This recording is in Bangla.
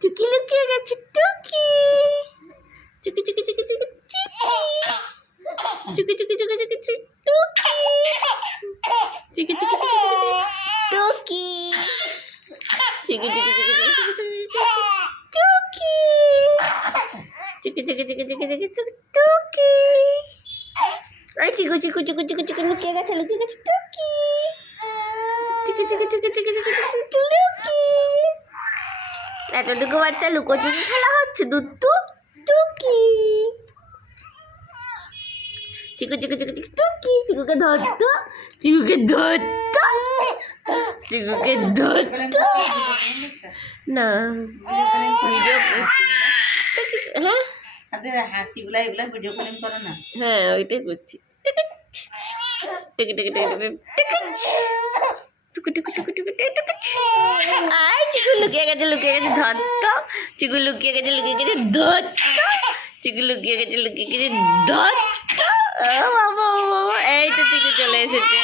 চুকি লুকিয়ে গেছে টুকি। চুকি চুকি চুকি চুকি চুকি চুকি চুকি চুকি চুকি টুকি। চুকি চুকি চুকি চুকি টুকি। চুকি চুকি চুকি চুকি চুকি টুকি। চুকি চুকি চুকি চুকি চুকি টুকি। এই চিকু চিকু চিকু চিকু চিকু লুকিয়ে গেছে টুকি। চিকু চিকু চিকু চিকু চিকু চিকু লুকি। এতটুকু বাচ্চা লুকোচুরি খেলা হচ্ছে দুট্টু টুকি। চিকু চিকু চিকু চিকু টুকি। চিকুকে ধরতো, চিকুকে ধরতো, চিকুকে ধরতো না ভিডিও। হ্যাঁ হাসিগুলা এগুলা ভিডিও কলিং করো না। হ্যাঁ ওইটাই করছি। আয় চিকু লুকিয়ে গেছে ধরতো। চিকু লুকিয়ে গেছে ধরতো। চিকু লুকিয়ে গেছে ধরতো। ও বাবা ও বাবা, এই তো চিকু চলে এসেছে।